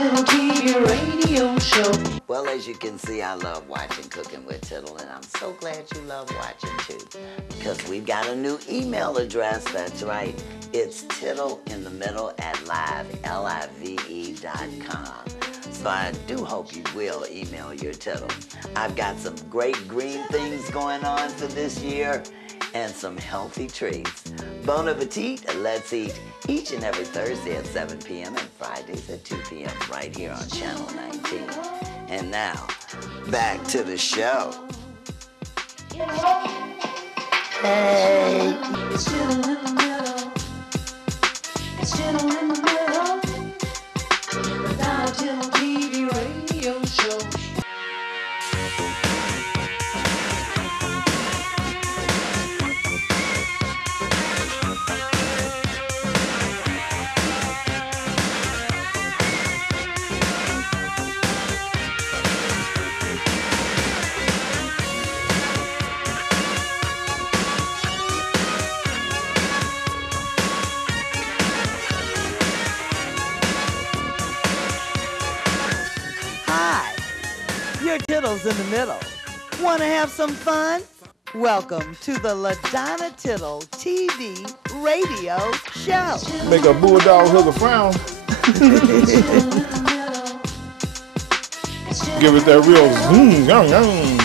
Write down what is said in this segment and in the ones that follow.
Tittle TV radio show. Well, as you can see, I love watching Cooking with Tittle, and I'm so glad you love watching too, because we've got a new email address. That's right. It's tittleInTheMiddle@live.com. So I do hope you will email your Tittle. I've got some great green things going on for this year and some healthy treats. Bon appetit, let's eat each and every Thursday at 7 p.m. and Fridays at 2 p.m. right here on Channel 19. And now, back to the show. Hey! It's Tittle in the middle. It's Tittle in the middle. The Dollar Tittle TV radio show. Your Tittle's in the middle. Want to have some fun? Welcome to the LaDonna Tittle TV radio show. Make a bulldog hook a frown. Give it that real zoom. Yum, yum.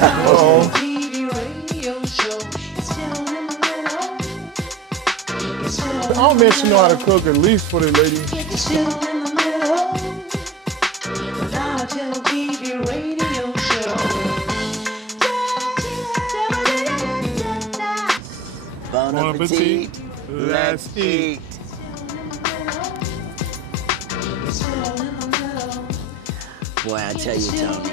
Uh-oh. I don't bet you know how to cook at least for the lady. Bon appetit. Let's eat. Boy, I tell you, Tony,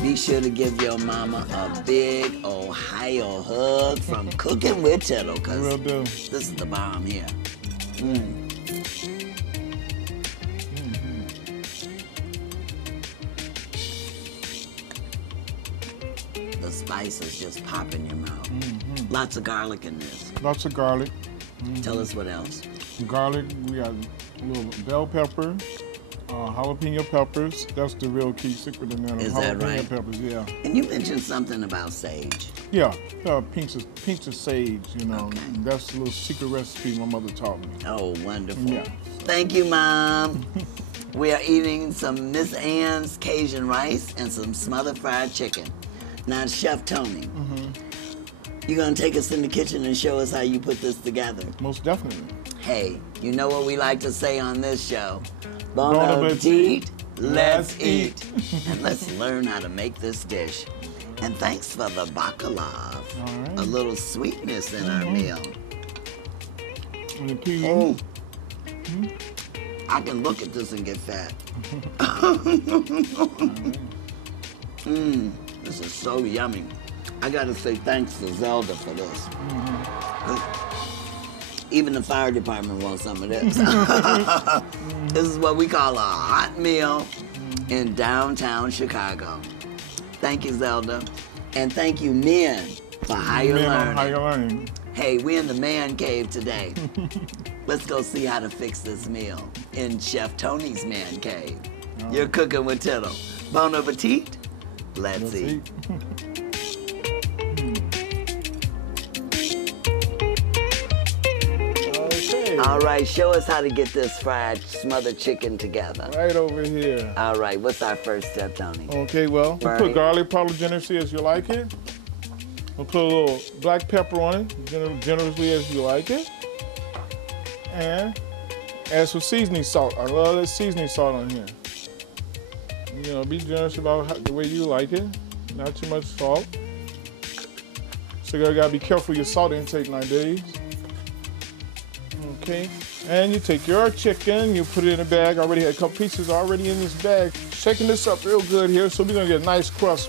be sure to give your mama a big Ohio hug from Cooking with Tittle, because Will do. this is the bomb here. The spices just pop in your mouth. Lots of garlic in this. Lots of garlic. Tell us what else. Garlic, we got a little bell pepper, jalapeno peppers. That's the real key secret in there. Is that right? Jalapeno peppers, yeah. And you mentioned something about sage. Yeah, pinch of sage, you know. Okay. That's a little secret recipe my mother taught me. Oh, wonderful. Yeah. Thank you, Mom. We are eating some Miss Ann's Cajun rice and some smothered fried chicken. Now, Chef Tony, you're going to take us in the kitchen and show us how you put this together. Most definitely. Hey, you know what we like to say on this show? Bon Bon appetit, let's let's eat. And let's learn how to make this dish. And thanks for the bacalao. All right. A little sweetness in our meal. And the peas. Oh, I can look at this and get fat. This is so yummy. I gotta say thanks to Zelda for this. Even the fire department wants some of this. This is what we call a hot meal in downtown Chicago. Thank you, Zelda. And thank you, men, for higher learning. Higher learning. Hey, we're in the man cave today. Let's go see how to fix this meal in Chef Tony's man cave. You're cooking with Tittle. Bon appetit. Let's eat. Okay. All right, show us how to get this fried smothered chicken together. Right over here. All right, what's our first step, Tony? Okay, well, we'll put garlic powder generously as you like it. We'll put a little black pepper on it, generously as you like it. And as for seasoning salt, I love that seasoning salt on here. You know, be generous about the way you like it. Not too much salt. So you gotta be careful with your salt intake nowadays. Okay, and you take your chicken, you put it in a bag. I already had a couple pieces already in this bag. Shaking this up real good here, so we're gonna get a nice crust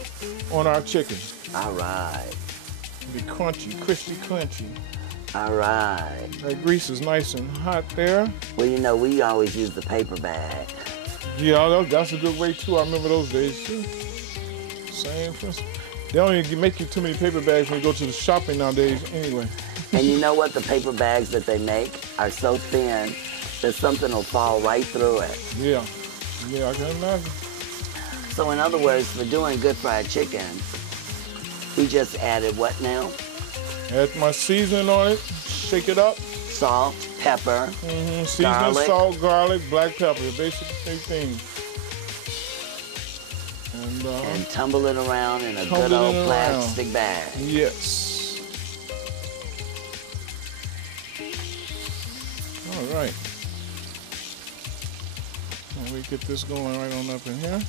on our chicken. All right. Be crunchy, crispy, crunchy. All right. That grease is nice and hot there. Well, you know, we always use the paper bag. Yeah, that's a good way too. I remember those days too. Same principle. They don't even make you too many paper bags when you go to the shopping nowadays anyway. And you know what? The paper bags that they make are so thin that something will fall right through it. Yeah. Yeah, I can imagine. So in other words, for doing good fried chicken, we just added what now? Add my seasoning on it, shake it up. Salt, pepper, Seasoning, garlic. salt, garlic, black pepper, basic same thing. And tumble it around in a tumble good it old around. plastic bag. Yes. All right. Let me get this going right on up in here.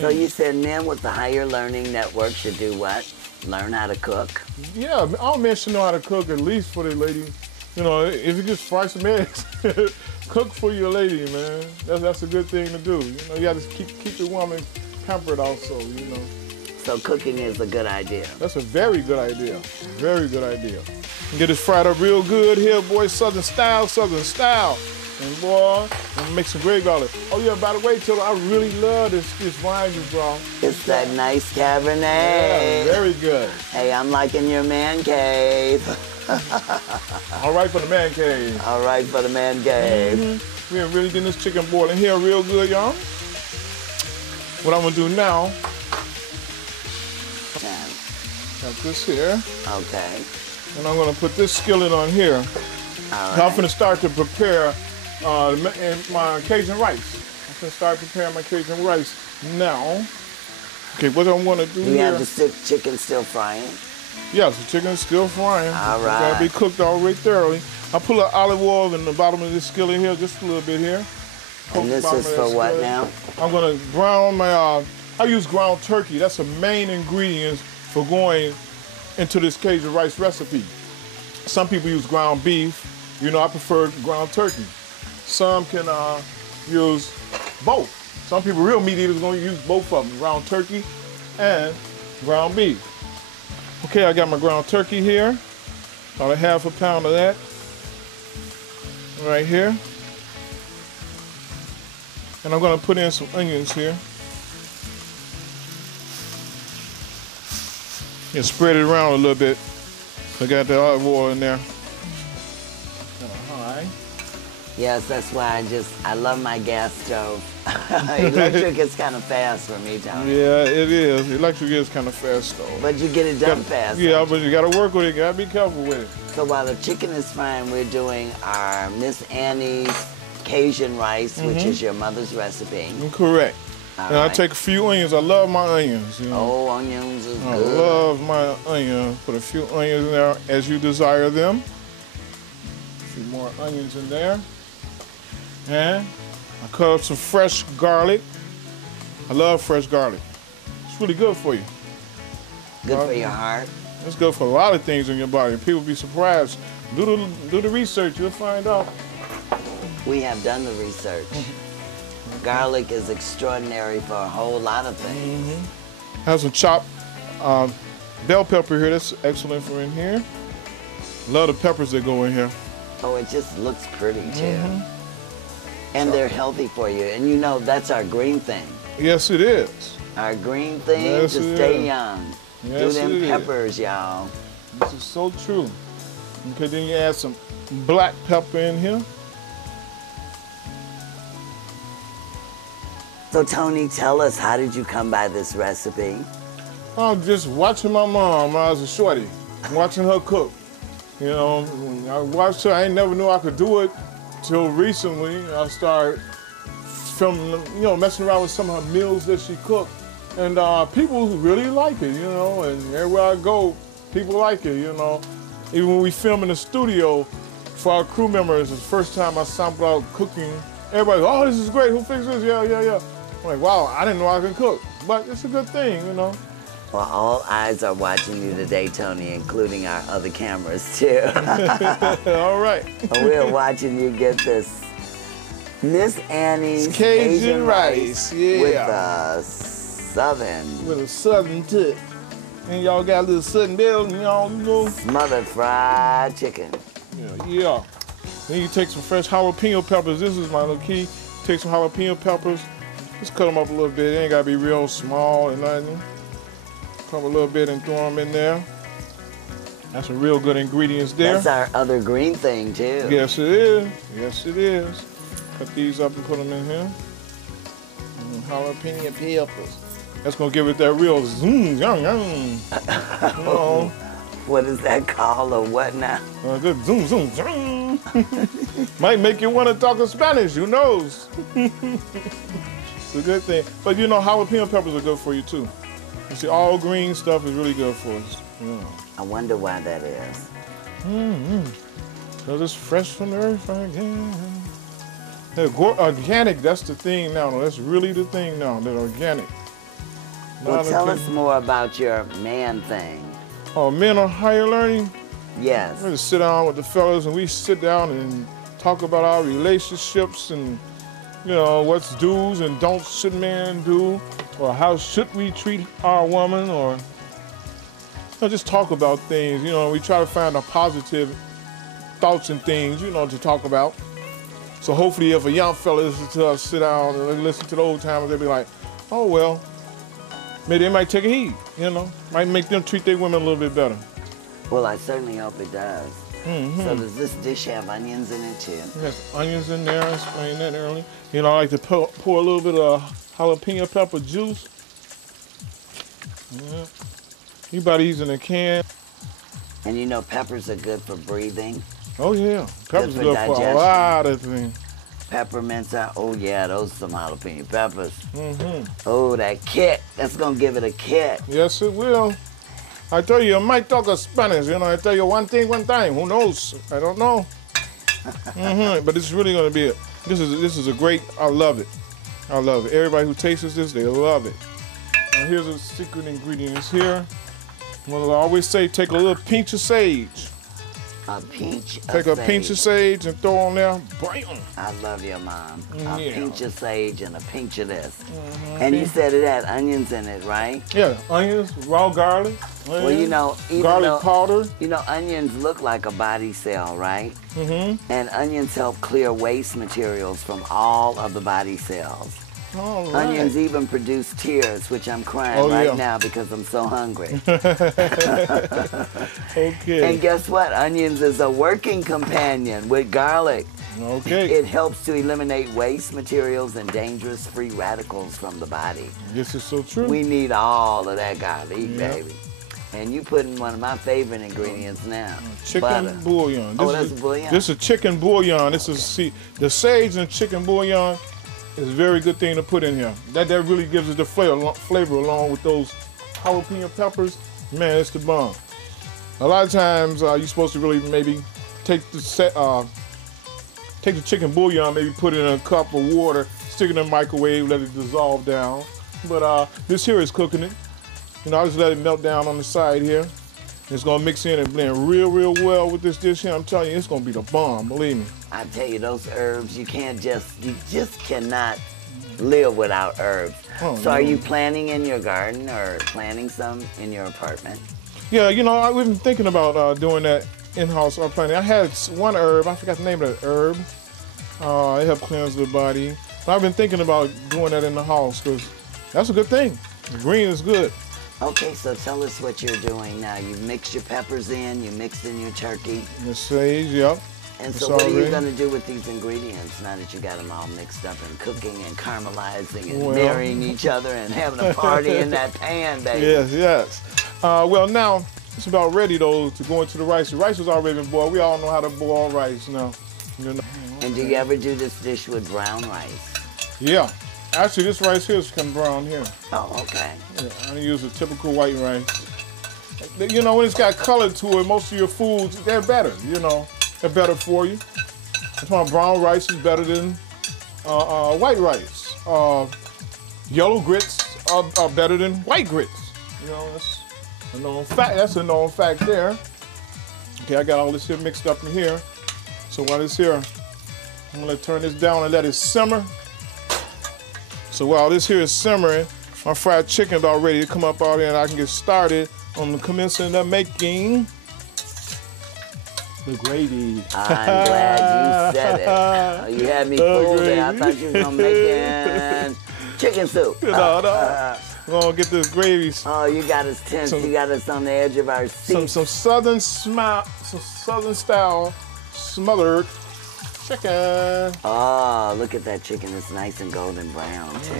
So you said men with the higher learning network should do what? Learn how to cook? Yeah, all men should know how to cook, at least for the lady. You know, if you just fry some eggs, cook for your lady, man. That's a good thing to do. You know, you got to keep the woman pampered also, you know. So cooking is a good idea. That's a very good idea. Very good idea. Get this fried up real good here, boy. Southern style, Southern style. And boy, I'm gonna make some great garlic. Oh yeah, by the way, Tittle, I really love this wine you brought. It's that nice Cabernet. Yeah, very good. Hey, I'm liking your man cave. All right for the man cave. All right for the man cave. We're really getting this chicken boiling here real good, y'all. What I'm gonna do now, got this here, Okay. and I'm gonna put this skillet on here. All Now I'm right. gonna start to prepare my Cajun rice. I'm gonna start preparing my Cajun rice now. Okay, what I want to do You here? have the chicken still frying? Yes, the chicken is still frying. All It's gotta be right. cooked all the way thoroughly. I put a little olive oil in the bottom of this skillet here, just a little bit here. Poke And the this bottom is of for that what skillet. now? I'm gonna brown my, I use ground turkey. That's the main ingredient for going into this Cajun rice recipe. Some people use ground beef. You know, I prefer ground turkey. Some can use both. Some people, real meat eaters, gonna use both of them, ground turkey and ground beef. Okay, I got my ground turkey here. About a half a pound of that. Right here. And I'm gonna put in some onions here. And spread it around a little bit. I got the olive oil in there. Kind of high. Yes, that's why I love my gas stove. Electric is kind of fast for me, Tony. Yeah, it is. Electric is kind of fast though. But you get it done fast. Yeah, but you gotta work with it. You gotta be careful with it. So while the chicken is frying, we're doing our Miss Annie's Cajun rice, which is your mother's recipe. Correct. All And I right. take a few onions. I love my onions. You know? Oh, onions is I good. love my onions. Put a few onions in there as you desire them. A few more onions in there. And I cut up some fresh garlic. I love fresh garlic. It's really good for you. Good for your heart. It's good for a lot of things in your body. People be surprised. Do the research. You'll find out. We have done the research. Garlic is extraordinary for a whole lot of things. Have some chopped bell pepper here. That's excellent for in here. Love the peppers that go in here. Oh, it just looks pretty too. And they're healthy for you. And you know, that's our green thing. Yes, it is. Our green thing Yes, to it stay is. young. Yes, Do them it is. peppers, y'all. This is so true. Okay, then you add some black pepper in here. So Tony, tell us, how did you come by this recipe? I'm just watching my mom when I was a shorty, watching her cook. You know, when I watched her. I never knew I could do it till recently. I started filming, you know, messing around with some of her meals that she cooked. And people really like it, you know, and everywhere I go, people like it, you know. Even when we film in the studio for our crew members, it's the first time I sampled out cooking. Everybody, oh, this is great, who fixed this? Yeah, yeah, yeah. I'm like, wow, I didn't know I could cook. But it's a good thing, you know. Well, all eyes are watching you today, Tony, including our other cameras too. All right. We're watching you get this Miss Annie's Cajun rice, yeah. with a southern With a southern touch. And y'all got a little southern bell, and y'all know. smothered fried chicken. Yeah. Then you take some fresh jalapeno peppers. This is my little key. Take some jalapeno peppers. Just cut them up a little bit. They ain't gotta be real small and nothing. Cut 'em a little bit and throw them in there. That's some real good ingredients there. That's our other green thing too. Yes, it is. Yes, it is. Cut these up and put them in here. Jalapeno peppers. That's gonna give it that real zoom, yum, yum. You know, What is that called or what now? good zoom, zoom, zoom. Might make you want to talk in Spanish. Who knows? It's a good thing. But you know, jalapeno peppers are good for you too. You see, all green stuff is really good for us. Yeah. I wonder why that is. Because it's fresh from the earth again. Organic, that's the thing now. That's really the thing now, that organic. Well, Not tell a- us more about your man thing. Oh, men are higher learning. Yes. We just sit down with the fellas and we sit down and talk about our relationships and, you know, what's do's and don'ts should men do, or how should we treat our woman, or just talk about things. You know, we try to find the positive thoughts and things, you know, to talk about. So hopefully if a young fella listens to us sit down and listen to the old timers, they'll be like, oh, well, maybe they might take a heed, you know, might make them treat their women a little bit better. Well, I certainly hope it does. Mm-hmm. So does this dish have onions in it too? There's onions in there, I explained that earlier. You know, I like to pour a little bit of jalapeno pepper juice. Yeah. You buy these in a can. And you know peppers are good for breathing. Oh yeah, peppers for are good for a digestion. lot of things. Peppermints are, oh yeah, those are some jalapeno peppers. Mm-hmm. Oh, that kick, that's gonna give it a kick. Yes, it will. I tell you, I might talk a Spanish. You know, I tell you one thing, one time. Who knows? I don't know. But it's really gonna be this is a great. I love it. I love it. Everybody who tastes this, they love it. And here's a secret ingredients here. Well, I always say, take a little pinch of sage. A pinch Take of a pinch of sage and throw on there. Bam! I love your mom. A Yeah. pinch of sage and a pinch of this. And you said it had onions in it, right? Yeah, onions, raw garlic. Well, you know, even garlic though, powder. you know, onions look like a body cell, right? Mm-hmm. And onions help clear waste materials from all of the body cells. All right. Onions even produce tears, which I'm crying Oh, right yeah. now because I'm so hungry. Okay. And guess what? Onions is a working companion with garlic. Okay. It helps to eliminate waste materials and dangerous free radicals from the body. This is so true. We need all of that garlic, Yep. baby. And you put in one of my favorite ingredients now. Chicken butter. bouillon. Oh, that's bouillon. This is chicken bouillon. This is the sage and chicken bouillon is a very good thing to put in here. That really gives it the flavor along with those jalapeno peppers. Man, it's the bomb. A lot of times you're supposed to really maybe take the chicken bouillon, maybe put it in a cup of water, stick it in the microwave, let it dissolve down. But this here is cooking it. You know, I just let it melt down on the side here. It's gonna mix in and blend real, real well with this dish here. I'm telling you, it's gonna be the bomb, believe me. I tell you, those herbs, you just cannot live without herbs. Oh, So no. are you planting in your garden or planting some in your apartment? Yeah, you know, we've been thinking about doing that in-house planting. I had one herb, I forgot the name of that herb. It helped cleanse the body. But I've been thinking about doing that in the house because that's a good thing. The green is good. Okay, so tell us what you're doing now. You've mixed your peppers in, you mixed in your turkey. The sage, yep. And It's so what are you already- going to do with these ingredients now that you got them all mixed up and cooking and caramelizing and Well- marrying each other and having a party in that pan, baby? Yes, yes. Well, now it's about ready though to go into the rice. The rice has already been boiled. We all know how to boil rice now. You know? And do you ever do this dish with brown rice? Yeah. Actually, this rice here is kind of brown here. Oh, okay. Yeah, I use a typical white rice. You know, when it's got color to it, most of your foods, they're better, you know. They're better for you. That's why brown rice is better than white rice. Yellow grits are better than white grits. You know, that's a known fact. That's a known fact there. Okay, I got all this here mixed up in here. So while it's here, I'm gonna turn this down and let it simmer. So while this here is simmering, my fried chicken is all ready to come up out here and I can get started on the commencing the making the gravy. I'm glad you said it. You had me fooled there. I thought you was going to make chicken soup. No. We're gonna get this gravy. Oh, you got us tense. You got us on the edge of our seat. Some southern style smothered chicken. Oh, look at that chicken. It's nice and golden brown, too.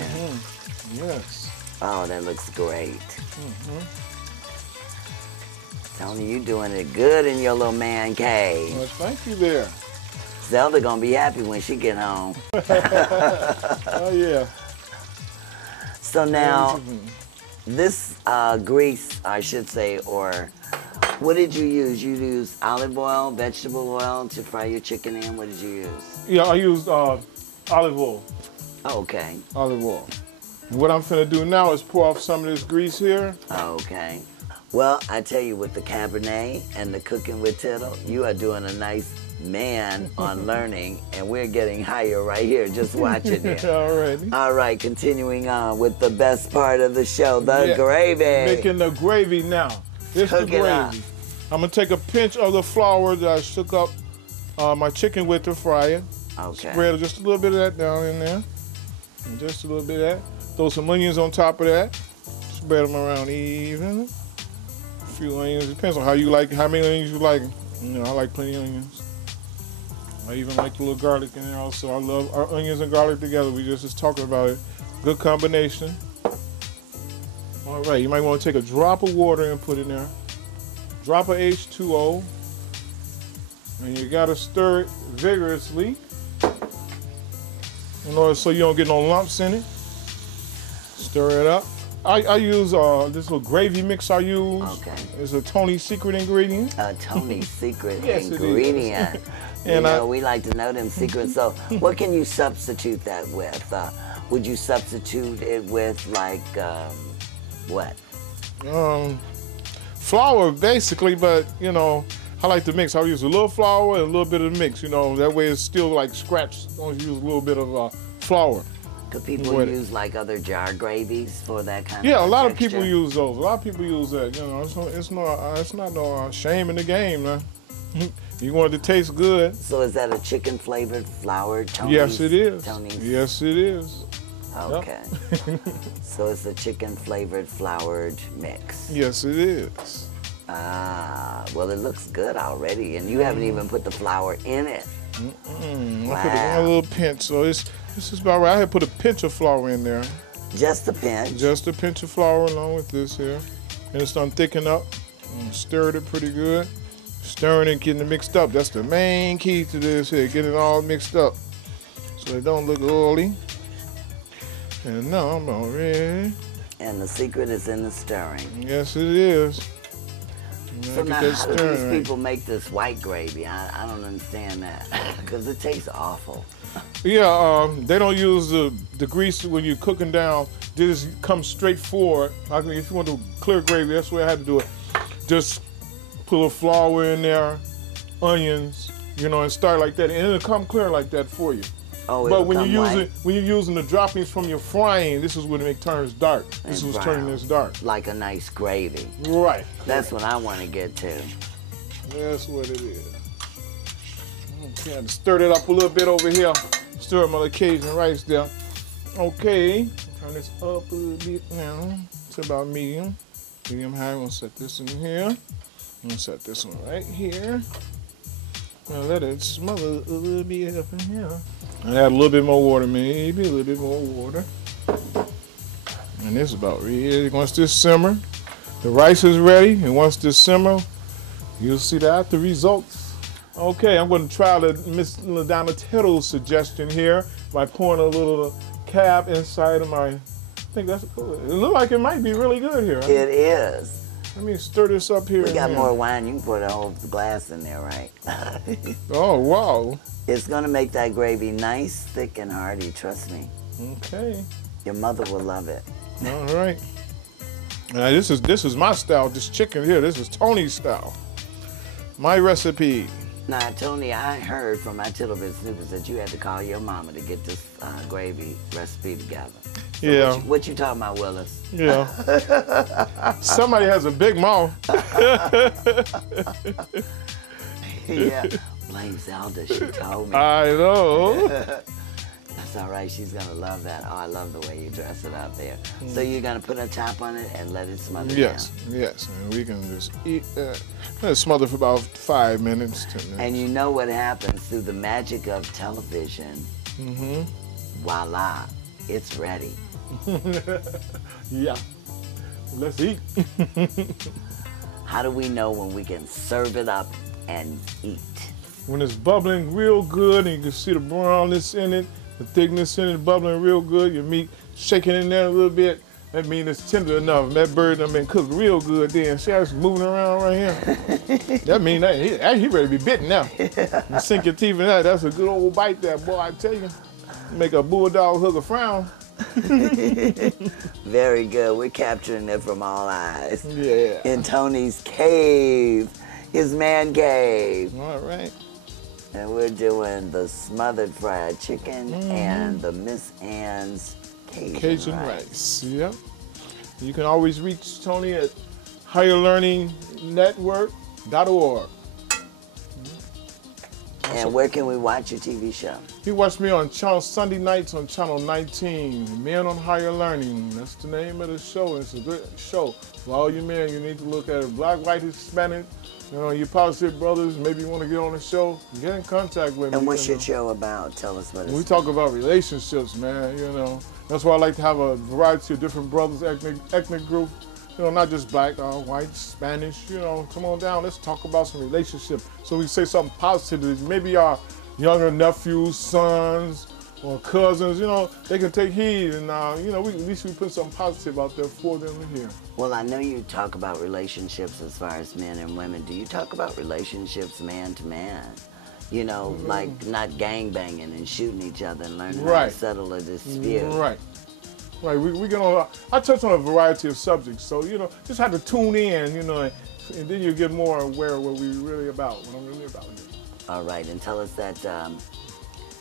Yes. Oh, that looks great. Tony, you doing it good in your little man cave. Well, thank you there. Zelda gonna be happy when she get home. Oh, yeah. So now, this grease, I should say, or what did you use? You used olive oil, vegetable oil to fry your chicken in? What did you use? Yeah, I used olive oil. Okay. Olive oil. What I'm finna do now is pour off some of this grease here. Okay. Well, I tell you, with the Cabernet and the Cooking with Tittle, you are doing a nice man on learning, and we're getting higher right here just watching it. Alrighty. All right, continuing on with the best part of the show, the gravy. Making the gravy now. This is the Cook it up. gravy. I'm gonna take a pinch of the flour that I shook up my chicken with to fry it. Okay. Spread just a little bit of that down in there. And just a little bit of that. Throw some onions on top of that. Spread them around evenly. A few onions. Depends on how you like, how many onions you like. You know, I like plenty of onions. I even like a little garlic in there also. I love our onions and garlic together. We just talking about it. Good combination. All right, you might want to take a drop of water and put in there. Drop of H2O. And you gotta stir it vigorously in order so you don't get no lumps in it. Stir it up. I use this little gravy mix I use. Okay. It's a Tony's secret ingredient. Tony's secret Yes, it is. ingredient. And you know, we like to know them secrets. So what can you substitute that with? Would you substitute it with like, what? Flour basically, but you know, I like to mix. I use a little flour and a little bit of mix, you know, that way it's still like scratched. I only use a little bit of flour. Could people use like other jar gravies for that kind of Yeah, a lot of texture? people use those. A lot of people use that. You know, it's not no shame in the game, man. You want it to taste good. So is that a chicken flavored flour? Tony's, Yes, it is. Tony's? Yes, it is. Okay. So it's a chicken flavored floured mix. Yes, it is. Ah, well, it looks good already, and you haven't even put the flour in it. I put a little pinch, so this is about right. I had put a pinch of flour in there. Just a pinch. Just a pinch of flour along with this here. And it's done thicken up. And stirred it pretty good. Stirring and getting it mixed up. That's the main key to this here. Getting it all mixed up so it don't look oily. And now I'm all ready. And the secret is in the stirring. Yes, it is. So now, how do these people make this white gravy? I don't understand that, because it tastes awful. Yeah, they don't use the grease when you're cooking down. They just come straight forward. I mean, if you want to clear gravy, that's the way I had to do it. Just put a little flour in there, onions, you know, and start like that, and it'll come clear like that for you. Oh, but when you're using the droppings from your frying, this is when it turns dark. This is turning this dark. Like a nice gravy. Right. That's what I want to get to. That's what it is. Okay, I had to stir it up a little bit over here. Stir my little Cajun rice there. Okay, turn this up a little bit now. It's about medium. Medium high. I'm gonna set this in here. I'm gonna set this one right here. Now let it smother a little bit up in here. I add a little bit more water, maybe a little bit more water. And this is about ready. Once this simmer, the rice is ready, and once this simmer, you'll see the after results. Okay, I'm going to try the Miss Donatello's suggestion here by pouring a little cab inside of my. I think that's. It looks like it might be really good here. It is. Let me stir this up here. We got more wine. You can put a whole glass in there, right? Oh, wow. It's going to make that gravy nice, thick, and hearty. Trust me. Okay. Your mother will love it. All right. Now this is my style. This chicken here. This is Tony's style. My recipe. Now, Tony, I heard from my Tittle Snoopers that you had to call your mama to get this gravy recipe together. So Yeah. What you talking about, Willis? Yeah. Somebody has a big mouth. Yeah. Blame Zelda, she told me. I know. That's all right. She's gonna love that. Oh, I love the way you dress it up there. So you're gonna put a top on it and let it smother Yes, down. yes. And we can just eat. Let it smother for about 5 minutes, 10 minutes. And you know what happens through the magic of television. Voila, it's ready. Yeah. Let's eat. How do we know when we can serve it up and eat? When it's bubbling real good and you can see the brownness in it, the thickness in it bubbling real good, your meat shaking in there a little bit, that means it's tender enough. That bird done been cooked real good then. See how it's moving around right here? That means that he ready to be bitten now. You sink your teeth in that, that's a good old bite there, boy, I tell you. Make a bulldog hug a frown. Very good. We're capturing it from all eyes. Yeah. In Tony's cave, his man cave. All right. And we're doing the smothered fried chicken and the Miss Ann's Cajun rice. Yep. You can always reach Tony at higherlearningnetwork.org. And where can we watch your TV show? You watch me on Sunday nights on Channel 19, Men on Higher Learning. That's the name of the show. It's a good show. For all you men, you need to look at it. Black, white, Hispanic. You know, your positive brothers, maybe you want to get on the show, get in contact with me. And what's your show about? Tell us what it's We talk about relationships, man, you know. That's why I like to have a variety of different brothers, ethnic group. You know, not just black, white, Spanish, you know, come on down, let's talk about some relationships. So we say something positive. Maybe our younger nephews, sons, or cousins, you know, they can take heed and, you know, at least we put something positive out there for them to hear. Well, I know you talk about relationships as far as men and women. Do you talk about relationships man to man? You know, like not gang banging and shooting each other and learning how to settle a dispute. Right. Right, we get on. I touch on a variety of subjects, so you know, just have to tune in, you know, and then you get more aware of what we're really about, what I'm really about here. All right, and tell us that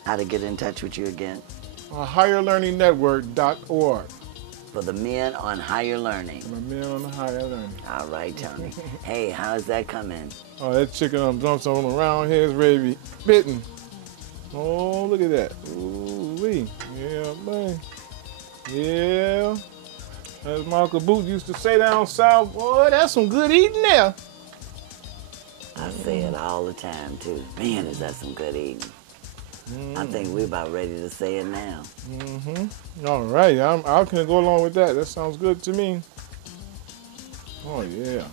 how to get in touch with you again. Higherlearningnetwork.org. For the men on higher learning. For the men on the higher learning. All right, Tony. Hey, how's that coming? Oh, that chicken jumps on around here is ready to be bitten. Oh, look at that. Ooh-wee. Yeah, man. Yeah, as Michael Booth used to say down south, boy, that's some good eating there. I say it all the time, too. Man, is that some good eating. I think we're about ready to say it now. All right, I can go along with that. That sounds good to me. Oh, yeah.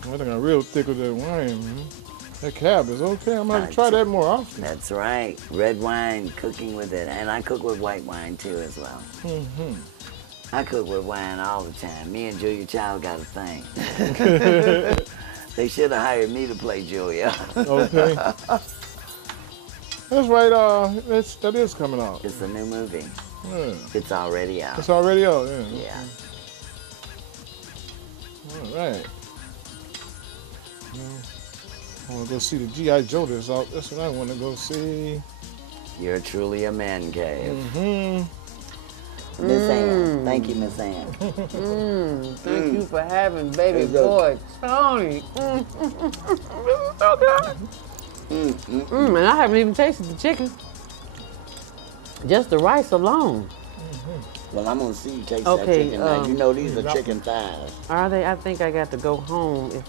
I think I'm real thick with that wine, man. That cab is okay. I'm going to try that more often. That's right. Red wine, cooking with it. And I cook with white wine, too, as well. I cook with wine all the time. Me and Julia Child got a thing. They should have hired me to play Julia. Okay. That's right. That is coming out. It's a new movie. Yeah. It's already out. It's already out, yeah. Yeah. All right. I want to go see the G.I. Joe that's out. That's what I want to go see. You're truly a man cave. Miss Ann. Thank you, Miss Ann. Thank you for having baby boy Tony. This is so good. And I haven't even tasted the chicken. Just the rice alone. Well, I'm going to see you taste Okay, that chicken. Now, you know these are chicken thighs. Are they? I think I got to go home.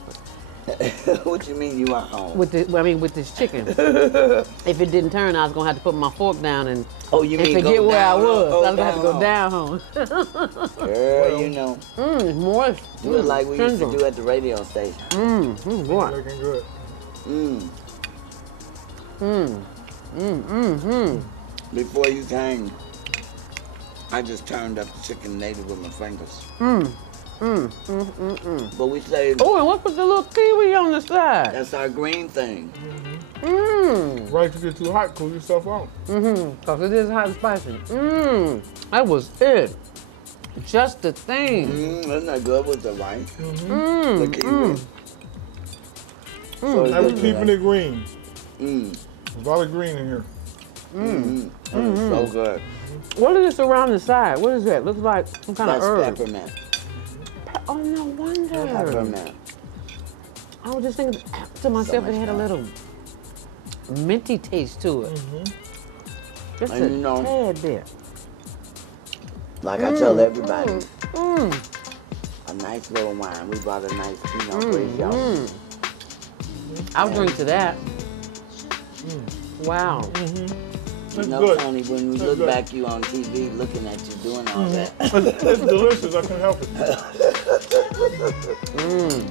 What you mean you are home? With this chicken. If it didn't turn, I was gonna have to put my fork down and forget where I was. I was gonna have to go down home. Girl, you know. Moist. You look like we used to do at the radio station. Boy. Looking good. Before you came, I just turned up the chicken and ate it with my fingers. But we saved. Oh, and what's with the little kiwi on the side? That's our green thing. Right to get too hot, cool yourself out. Because it is hot and spicy. That was it. Just the thing. Isn't that good with the rice? The kiwi. I was keeping it green. There's a lot of green in here. So good. What is this around the side? What is that? Looks like some kind of herb. That's peppermint. Oh, no wonder. Peppermint. I was just thinking to myself, it had a little minty taste to it. Just And a you know, tad bit. like I tell everybody, a nice little wine. We brought a nice Pinot Grigio. I'll drink to that. Wow. You know, good. Tony, when we look good. back you on TV, looking at you doing all that. It's delicious. I can't help it.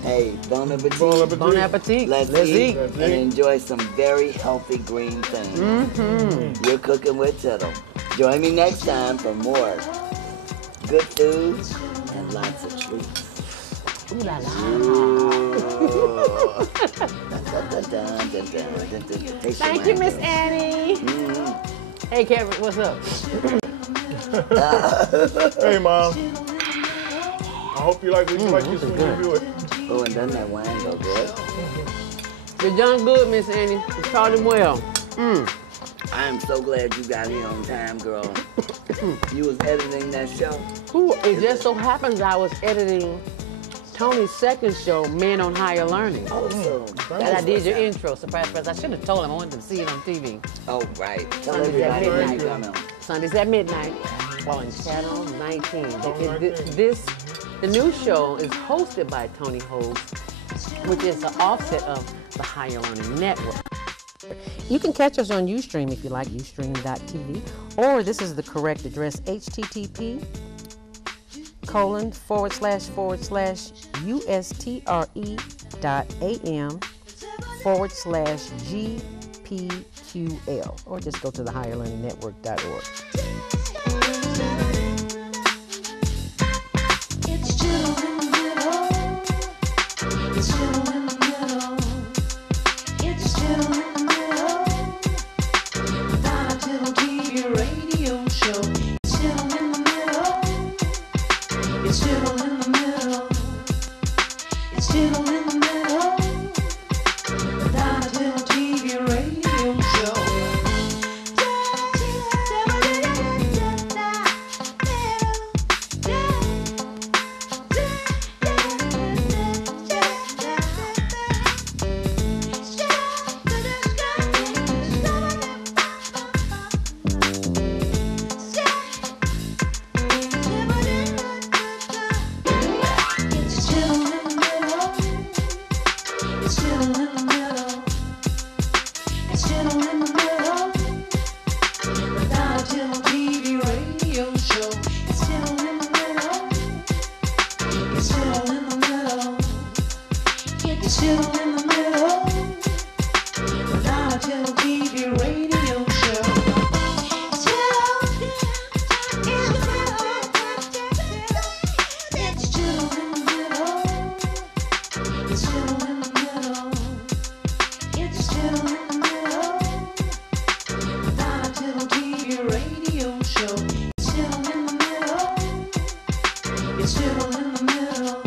Hey, bon appetit. Bon appetit. Bon appetit. Let's Let's eat eat. and enjoy some very healthy green things. You're cooking with Tittle. Join me next time for more good food and lots of treats. Ooh la la. Thank you, Miss Annie. Hey, Kevin, what's up? Hey, Mom. I hope you like it. You like this when you review it. Oh, and doesn't that wine go good? You're done good, Miss Annie. You taught him well. I am so glad you got here on time, girl. You was editing that show? Ooh, it just so happens I was editing Tony's second show, Men on Higher Learning. Oh, so And I did your intro, surprise. I should have told him I wanted to see it on TV. Oh, right. Tell Sundays at everybody when you midnight. come on. Sundays at midnight on Channel 19. The new show is hosted by Tony Hogue, which is an offset of the Higher Learning Network. You can catch us on Ustream if you like, ustream.tv, or this is the correct address, http://ustre.am/GPQL, or just go to the higherlearningnetwork.org. It's Tittle in the middle. It's Tittle in the middle. It's Tittle in the middle. Donna Tittle TV radio show. It's Tittle in the middle. It's Tittle in the middle. It's Tittle in the middle. Donna Tittle TV radio show. It's Tittle in the middle. It's Tittle in the middle. It's Tittle in the middle. The Donna Tittle TV radio show. It's Tittle in the middle. It's Tittle in the middle. It's Tittle in the middle. The Donna Tittle TV radio show. It's Tittle in the middle. It's Tittle in the middle. It's Tittle in the middle. Donna Tittle TV radio show. It's Tittle in the middle. It's Tittle in the middle. It's Tittle in the middle. Donna Tittle TV radio show. It's Tittle in the middle. It's Tittle in the middle.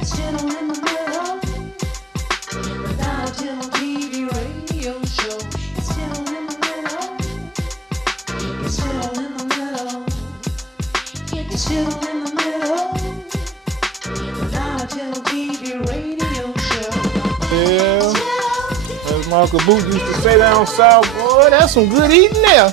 It's Tittle in the middle. The Donna Tittle TV radio show. It's Tittle in the middle. It's Tittle in the middle. It's Tittle in the middle. The Donna Tittle TV radio show. Yeah. As my Uncle Boot used to say down south, boy, that's some good eating there.